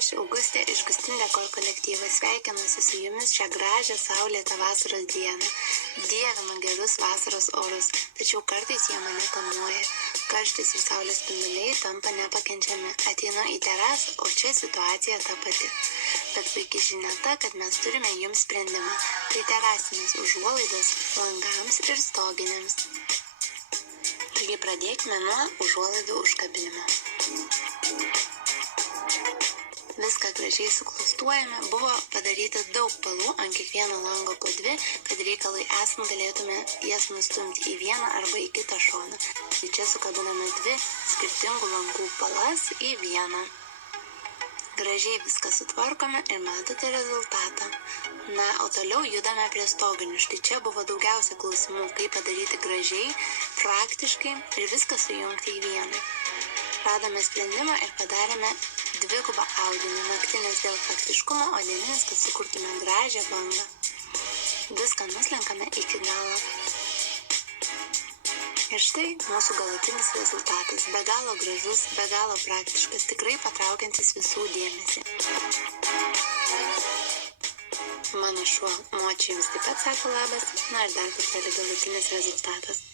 Aš, Augustė iš Gustin Dekor kolektyvo, sveikinuosi su jumis šią gražią saulėtą vasaros dieną. Dievinu gerus vasaros orus, tačiau kartais jie mane kamuoja. Karštis ir saulės spinduliai tampa nepakenčiami. Ateinu į terasą, o čia situacija ta pati. Bet puikiai žinia ta, kad mes turime jums sprendimą. Tai terasinės užuolaidos langams ir stoginėms. Taigi pradėkime nuo užuolaidų užkabinimo. Viską gražiai suklastuojame, buvo padaryta daug palų ant kiekvieno lango po 2, kad reikalui esant galėtume jas nustumti į vieną arba į kitą šoną. Tai čia sukabiname 2 skirtingų langų palas į vieną. Gražiai viską sutvarkome ir matote rezultatą. Na, o toliau judame prie stoginių. Štai čia buvo daugiausia klausimų, kaip padaryti gražiai, praktiškai ir viską sujungti į vieną. Radome sprendimą ir padarėme 2 audinį, naktinės dėl praktiškumo, o dieninis, kad sukurtume gražią bangą. Viską nuslenkame iki galo. Ir štai mūsų galutinis rezultatas. Be galo gražus, be galo praktiškas, tikrai patraukiantis visų dėmesį. Mano šuo Močiai jums taip pat sako labas, na ir dar kartelį galutinis rezultatas.